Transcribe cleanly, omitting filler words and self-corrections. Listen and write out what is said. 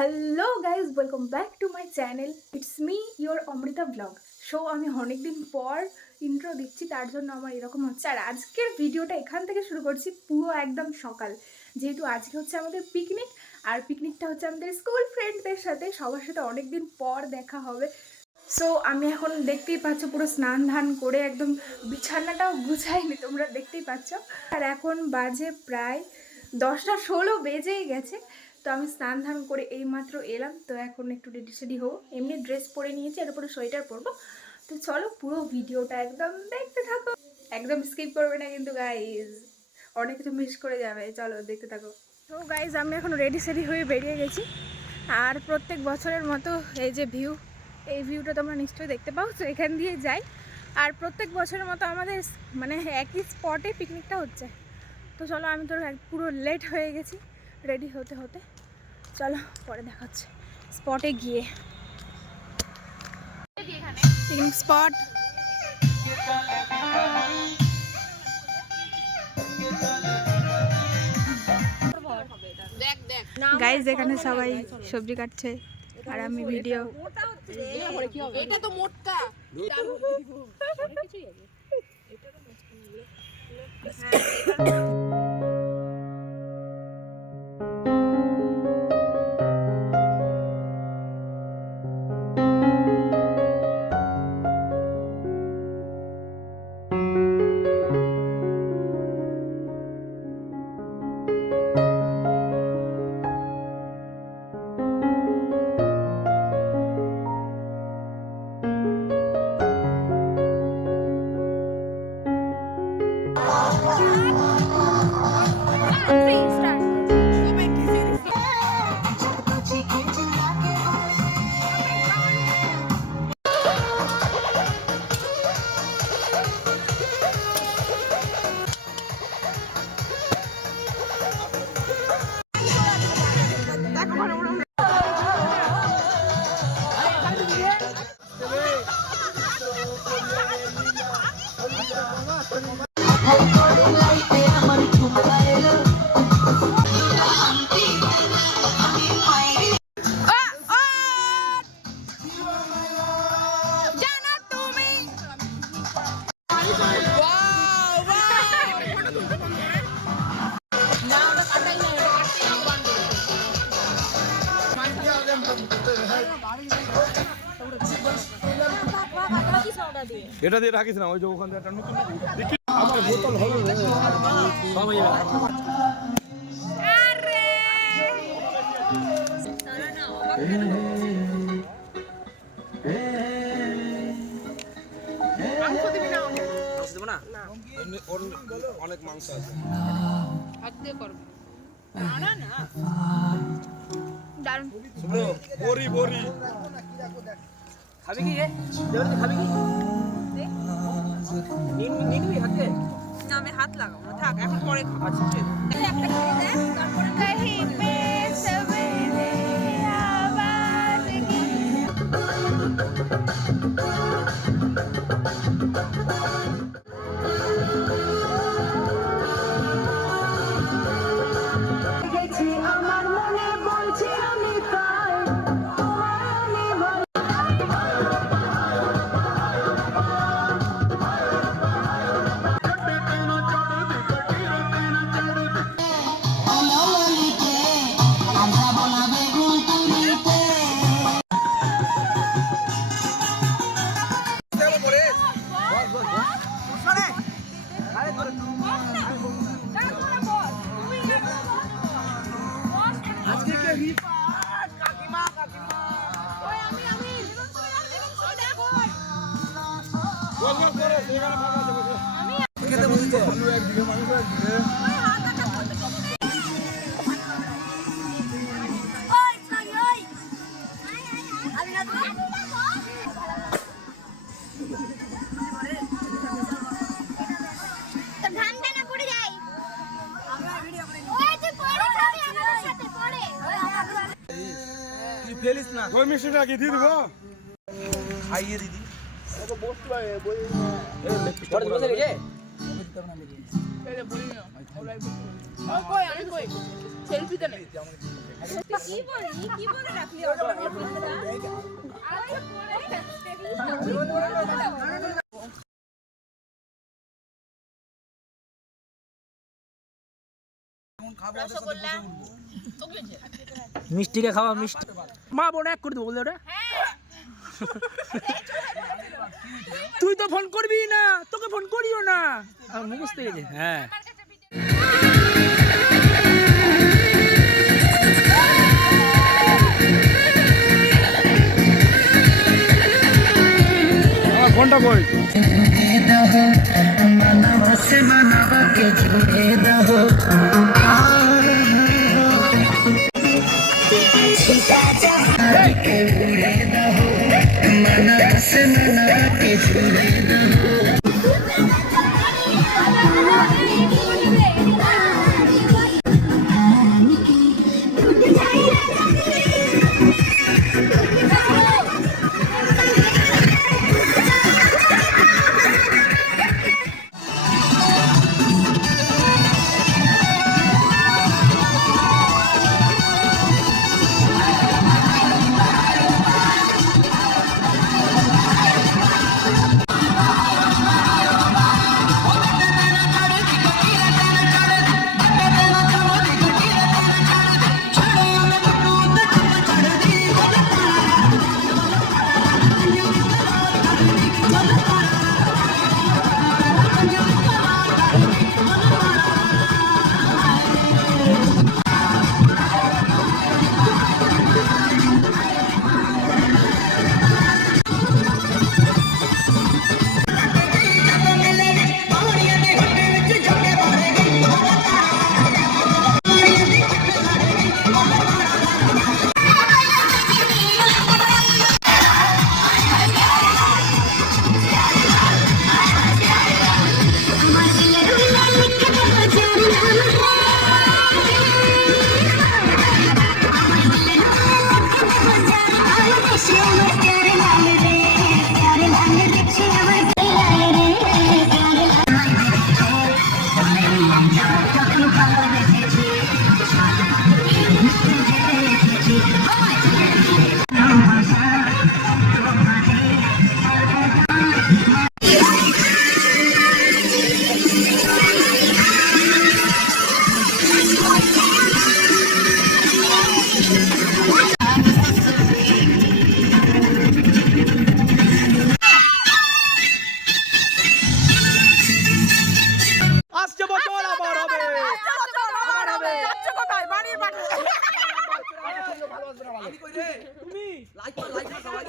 Hello guys, welcome back to my channel. It's me your Amrita blog. So আমি অনেকদিন পর intro দিচ্ছি, তার জন্য আমার এরকম হচ্ছে। আর আজকের ভিডিওটা এখান থেকে শুরু করছি, পুরো একদম সকাল, যেহেতু আজকে হচ্ছে আমাদের পিকনিক। আর পিকনিকটা হচ্ছে আমাদের স্কুল ফ্রেন্ডদের সাথে, সবার সাথে অনেকদিন পর দেখা হবে। সো আমি এখন দেখতেই পাচ্ছ পুরো স্নান ধান করে একদম বিছানাটাও গুছাইনি, তোমরা দেখতেই পাচ্ছ। আর এখন বাজে প্রায় 10টা 16 বেজেই গেছে। তো আমি স্নান ধান করে এইমাত্র এলাম, তো এখন একটু রেডি সেডি হবো। এমনি ড্রেস পরে নিয়েছি, এর উপরে সোয়েটার পরবো। তো চলো পুরো ভিডিওটা একদম দেখতে থাকো, একদম স্কিপ করবে না কিন্তু গাইজ, অনেক কিছু মিস করে যাবে। চলো দেখতে থাকো। তো গাইজ আমি এখন রেডি সেডি হয়ে বেরিয়ে গেছি। আর প্রত্যেক বছরের মতো এই যে ভিউ, এই ভিউটা তোমরা নিশ্চয়ই দেখতে পাও, তো এখান দিয়ে যাই। আর প্রত্যেক বছরের মতো আমাদের মানে একই স্পটে পিকনিকটা হচ্ছে। তো চলো, আমি তো পুরো লেট হয়ে গেছি রেডি হতে হতে। চলো পরে দেখা হচ্ছে স্পটে গিয়ে। পিকনিক স্পট, গাইজ এখানে সবাই সবজি কাটছে আর আমি ভিডিও। এটা তো মোটকা এটা দিয়ে রাখিস না, ওই যে ওখান থেকে একটা নতুন দেখি আমার বোতল হলো সবাই অনেক মাংস আছে, বড়ি বড়ি খাবি কি রে? খাবি কি? নিনবি হাতে? না, আমি হাত লাগাবো না, থাক, এখন পরে খাবো। আচ্ছা ঠিক আছে, একটা খেয়ে দে, তারপরে কहीं पे सवेरे आवाज की। আমার মনে বলছি আমি তাই খেতে বলছে আলু একদিকে মাংস একদিকে। ফেলিস না, ওই মিষ্টিটা কি দিয়ে দিবো? খাইয়ে দিদি। সেলফিতে নেই। কি বললি কি বলে রাখলি রসগোল্লা মিষ্টিকে খাওয়া মিষ্টি মা বোন এক করে দেবো বলে ওটা তুই তো ফোন করবি না তোকে ফোন করিও না মুখস্থ গেছে হ্যাঁ আমার ফোনটা কই আসছে বছর আবার হবে যাচ্ছে কোথায় বাড়ির পাশে আমি কই রে তুমি লাইক কর সবাই